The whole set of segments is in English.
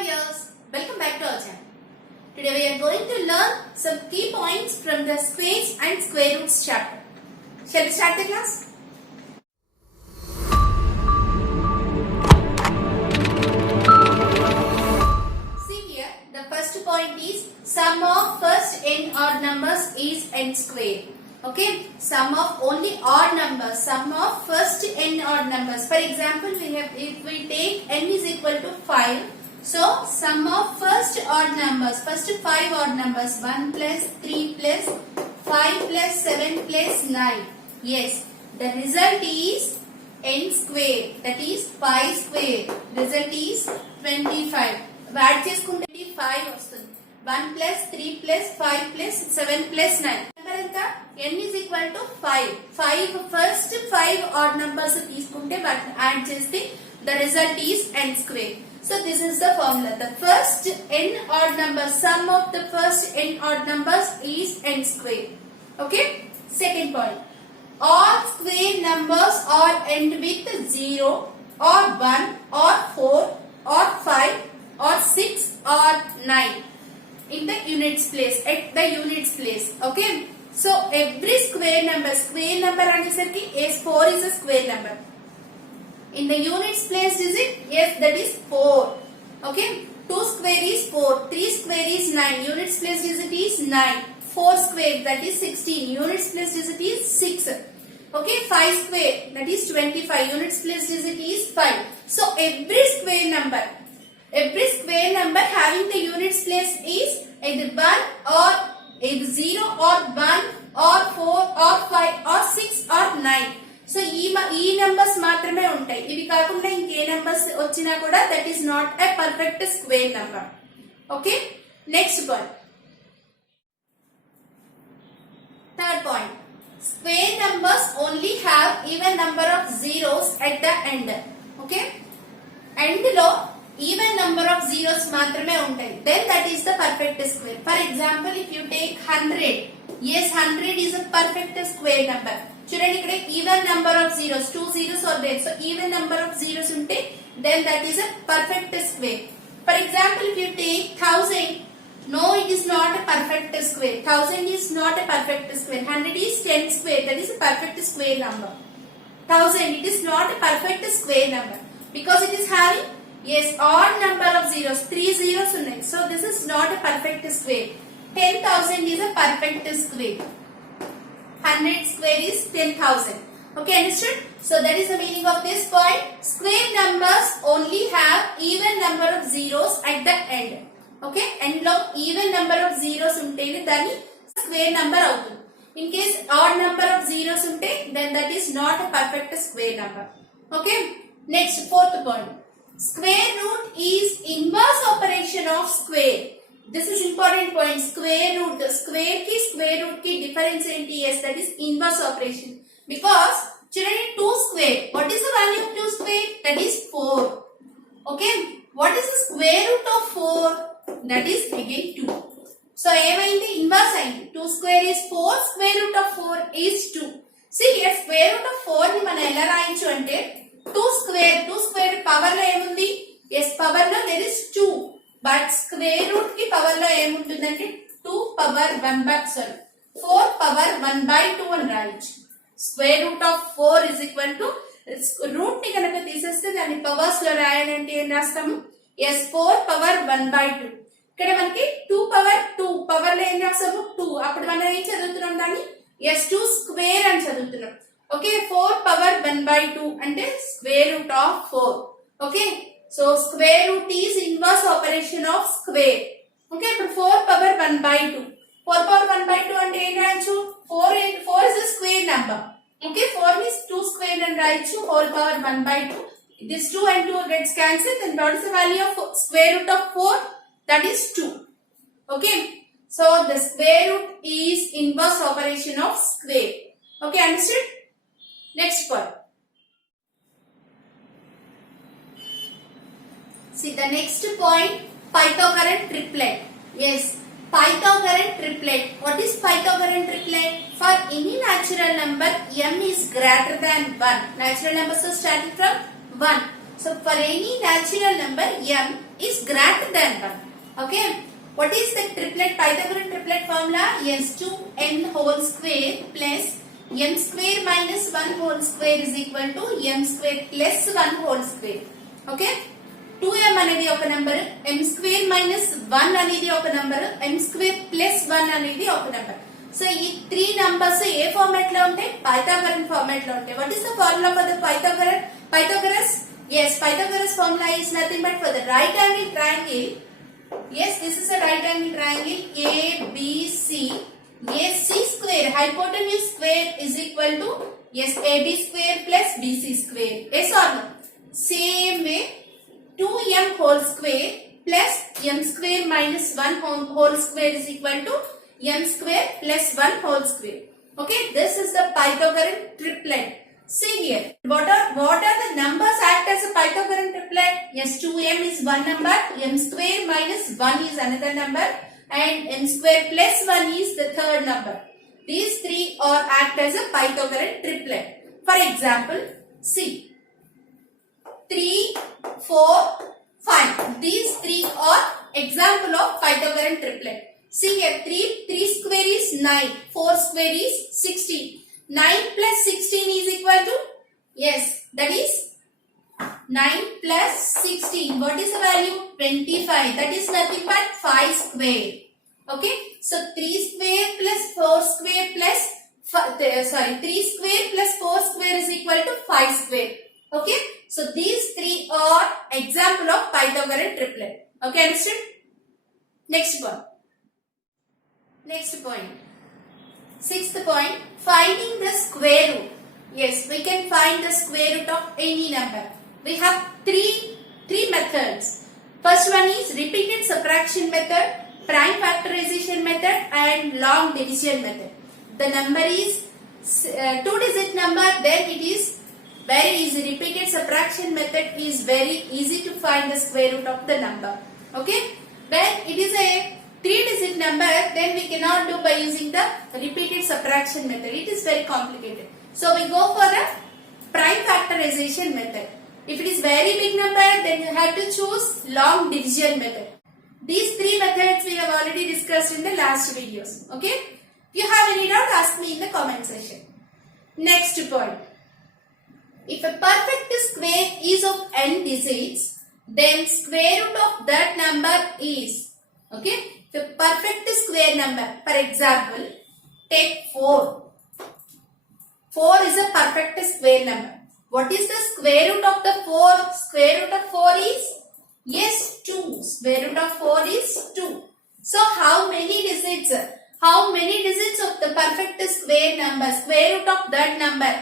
Hi viewers, welcome back to our channel. Today we are going to learn some key points from the squares and square roots chapter. Shall we start the class? See here, the first point is sum of first n odd numbers is n square. Okay, sum of only odd numbers, sum of first n odd numbers. For example, if we take n is equal to 5. So, sum of first odd numbers, first 5 odd numbers, 1 plus 3 plus 5 plus 7 plus 9. Yes, the result is n square, that is 5 square. Result is 25. Add చేసుకుంటే 25 వస్తుంది. 1 plus 3 plus 5 plus 7 plus 9. Number ఎంత? n is equal to 5. 5 first 5 odd numbers తీసుకుంటే వాటిని add చేస్తే the result is n square. So this is the formula. The first n odd numbers, sum of the first n odd numbers is n square. Okay. Second point. All square numbers are end with 0 or 1 or 4 or 5 or 6 or 9 in the units place, at the units place. Okay. So every square number anesariki S4 is a square number. In the units place digit, yes, that is 4. Okay. 2 square is 4. 3 square is 9. Units place digit is 9. 4 square, that is 16. Units place digit is 6. Okay. 5 square, that is 25. Units place digit is 5. So every square number having the units place is either 1 or either 0 or 1 or 4 or 5 or 6 or 9. So ఈ numbers మాత్రమే ఉంటాయి. ఇవి కాకుండా ఇంకే numbers వచ్చినా కూడా that is not a perfect square number. Okay. Next point. Third point. Square numbers only have even number of zeros at the end. Okay. End లో even number of zeros మాత్రమే ఉంటాయి. Then that is the perfect square. For example, if you take 100. Yes, 100 is a perfect square number. చూడండి ఇక్కడ even number of zeros 2 zeros are there. So even number of zeros ఉంటే then that is a perfect square. For example, if you take 1000, no, it is not a perfect square. 1000 is not a perfect square. 100 is 10 square, that is a perfect square number. 1000, it is not a perfect square number because it is having, yes, odd number of zeros, 3 zeros ఉన్నాయి. So this is not a perfect square. 10,000 is a perfect square. 100 square is 10,000. Okay, understood? So that is the meaning of this point. Square numbers only have even number of zeros at the end. Okay, end lo even number of zeros untene dani square number avutundi. In case odd number of zeros unte then that is not a perfect square number. Okay, next fourth point. Square root is inverse operation of square. This is important point. Square root, the square root ki difference enti? Yes, that is inverse operation. Because children, 2 square, what is the value of 2 square? That is 4. Okay, what is the square root of 4? That is again 2. So ఏమైంది? inverse అయింది. 2 square is 4, square root of 4 is 2. See here, square root of 4 ని మనం ఎలా రాయొచ్చు అంటే 2 square power లో ఏముంది? yes, power లో there is 2. But square root ki power lo em untundante 2 power 1 by 4 power 1 by 2 అని రాయొచ్చు. Square root of 4 is equal to root ని కనుక తీసేస్తే దాని పవర్స్ లో రాయాలంటే ఏం రాస్తాము? yes, 4 power 1 by 2. ఇక్కడ మనకి 2 power 2 పవర్ లో ఏం రాస్తాము? 2. అప్పుడు మనం ఏం చదువుతున్నాం దాన్ని? yes, 2 square అని చదువుతున్నాం. ఓకే, 4 power 1 by 2 అంటే square root of 4. Okay. So square root is inverse operation of square. Okay, but 4 power 1 by 2. 4 power 1 by 2 and em rayachu? 4 is a square number. Okay, 4 is 2 square and rayachu whole power 1 by 2. This 2 and 2 gets cancelled, and what is the value of square root of 4? That is 2. Okay, so the square root is inverse operation of square. Okay, understood? Next point. See the next point, Pythagorean triplet. Yes, Pythagorean triplet. What is Pythagorean triplet? For any natural number, m is greater than 1. Natural numbers are starting from 1. So for any natural number, m is greater than 1. Okay. What is the triplet, Pythagorean triplet formula? S2n whole square plus m square minus 1 whole square is equal to m square plus 1 whole square. Okay. 2m అనేది ఒక number, m square minus 1 అనేది ఒక number, m square plus 1 అనేది ఒక number. So ఈ 3 numbers ఏ format లో ఉంటాయి? Pythagorean format లో ఉంటాయి. What is the formula for the Pythagoras? Yes, Pythagoras formula is nothing but for the right angle triangle. Yes, this is a right angle triangle ABC. AC square, hypotenuse square is equal to yes AB square plus BC square. Yes or no? Same way, 2m whole square plus m square minus 1 whole square is equal to m square plus 1 whole square. Okay, this is the Pythagorean triplet. See here, what are the numbers act as a Pythagorean triplet? Yes, 2m is one number, m square minus 1 is another number, and m square plus 1 is the third number. These three are act as a Pythagorean triplet. For example, see, 3, 4, 5. These three are example of Pythagorean triplet. See here, 3 square is 9, 4 square is 16. 9 plus 16 is equal to, yes, that is 9 plus 16. What is the value? 25. That is nothing but 5 square. Okay. So 3 square plus 4 square plus 3 square plus 4 square is equal to 5 square. Okay. So these three are example of Pythagorean triplet. Okay, understood? Next one. Next point. Sixth point, finding the square root. Yes, we can find the square root of any number. We have three methods. First one is repeated subtraction method, prime factorization method, and long division method. The number is 2-digit number, then it is very easy. Repeated subtraction method is very easy to find the square root of the number. Okay, when it is a 3-digit number, then we cannot do by using the repeated subtraction method. It is very complicated. So we go for the prime factorization method. If it is very big number, then you have to choose long division method. These three methods we have already discussed in the last videos. Okay? If you have any doubt, ask me in the comment section. Next point. If a perfect square is of n digits, then square root of that number is, okay, the perfect square number. For example, take 4. 4 is a perfect square number. What is the square root of the 4? Square root of 4 is, yes, 2. Square root of 4 is 2. So how many digits? How many digits of the perfect square number? Square root of that number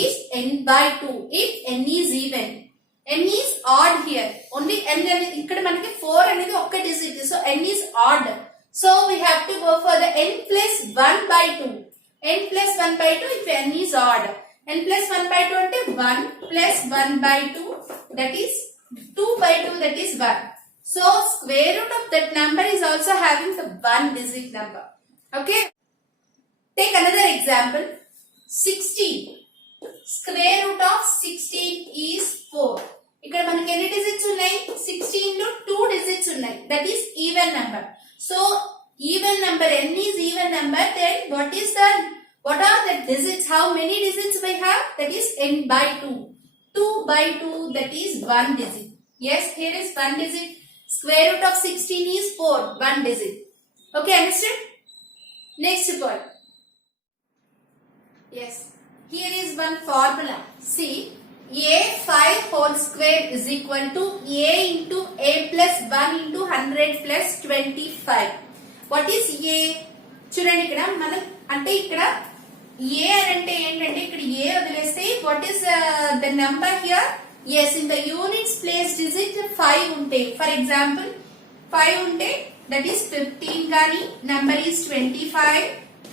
is n by 2 if n is even. n is odd here. Only n ikkada manaki 4 anedi oka digit. So n is odd. So we have to go for the n plus 1 by 2. n plus 1 by 2 if n is odd. n plus 1 by 2 ante 1 plus 1 by 2, that is 2 by 2, that is 1. So square root of that number is also having the 1 digit number. Okay. Take another example. 16. Square root of 16 is 4. ఇక్కడ మనకి ఎన్ని digits ఉన్నాయి? 16 లో 2 digits ఉన్నాయి. That is even number. So even number, n is even number, then what are the digits? How many digits we have? That is n by 2. 2 by 2, that is 1 digit. Yes, here is 1 digit. Square root of 16 is 4, 1 digit. Okay, understood? Next point. Yes, here is one formula. See, a5 whole square is equal to a into a plus 1 into 100 plus 25. What is a? చూడండి ఇక్కడ మనం అంటే ఇక్కడ a అంటే ఏంటంటే ఇక్కడ a వదిలేస్తే what is the number here? Yes, in the units place digit 5 ఉంటే, for example 5 ఉంటే that is 15 గాని number is 25,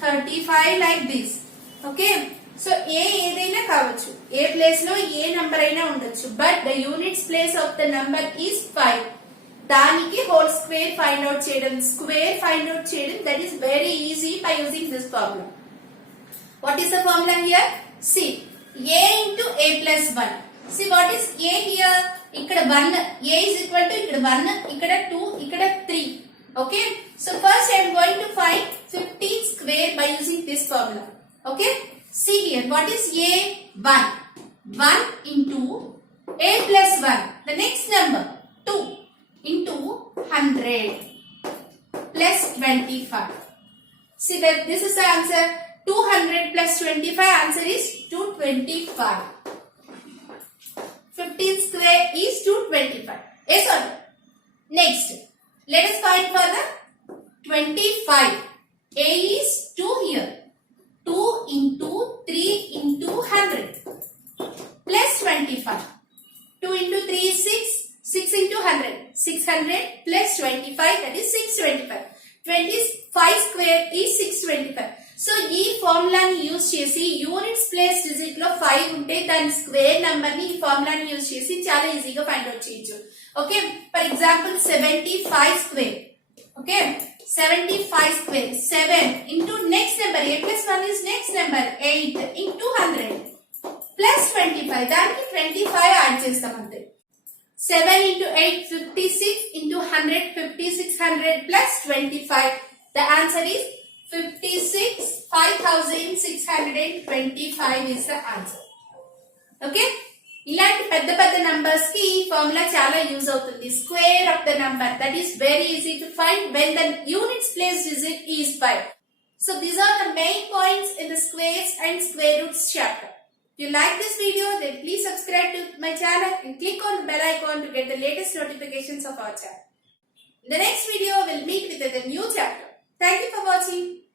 35 like this. Okay, so a ఏదైనా కావచ్చు, ఏ ప్లేస్ లో ఏ నంబర్ అయినా ఉండొచ్చు, but the units place of the number is 5. దానికి whole square find out చేయడం, that is very easy by using this formula. What is the formula here? See, a into a plus 1. See what is a here? ఇక్కడ 1. A is equal to ఇక్కడ 1, ఇక్కడ 2, ఇక్కడ 3. Okay. So first I am going to find 15 square by using this formula. Okay. See here. What is a? 1. 1 into a plus 1. The next number 2 into 100 plus 25. See that this is the answer. 200 plus 25, answer is 225. 15 square is 225. Yes or no? Next, let us find for the 25. A is 2 here. 2 into 3 into 100 plus 25. 2 into 3 is 6. 6 into 100. 600 plus 25, that is 625. 25 square is 625. So ఈ ఫార్ములాని use చేసి units place digit లో 5 ఉంటే దాని square number ని ఈ ఫార్ములాని use చేసి చాలా ఈజీగా ఫైండ్ అవుట్ చేయొచ్చు. Okay, for example 75 square. Okay, 75 square 7 into next number a plus 1 is next number 8 into 100 plus 25. దానికి 25 యాడ్ చేస్తాం అంతే. 7 into 8 56 into 100 5600 plus 25. The answer is 56,625 is the answer. Okay, ఇలాంటి పెద్ద పెద్ద నంబర్స్ కి ఈ ఫార్ములా చాలా యూజ్ అవుతుంది. Square of the number, that is very easy to find when the units place digit is 5. So these are the main points in the squares and square roots chapter. If you like this video, then please subscribe to my channel and click on the bell icon to get the latest notifications of our channel. In the next video, we'll meet with a new chapter. Thank you for watching.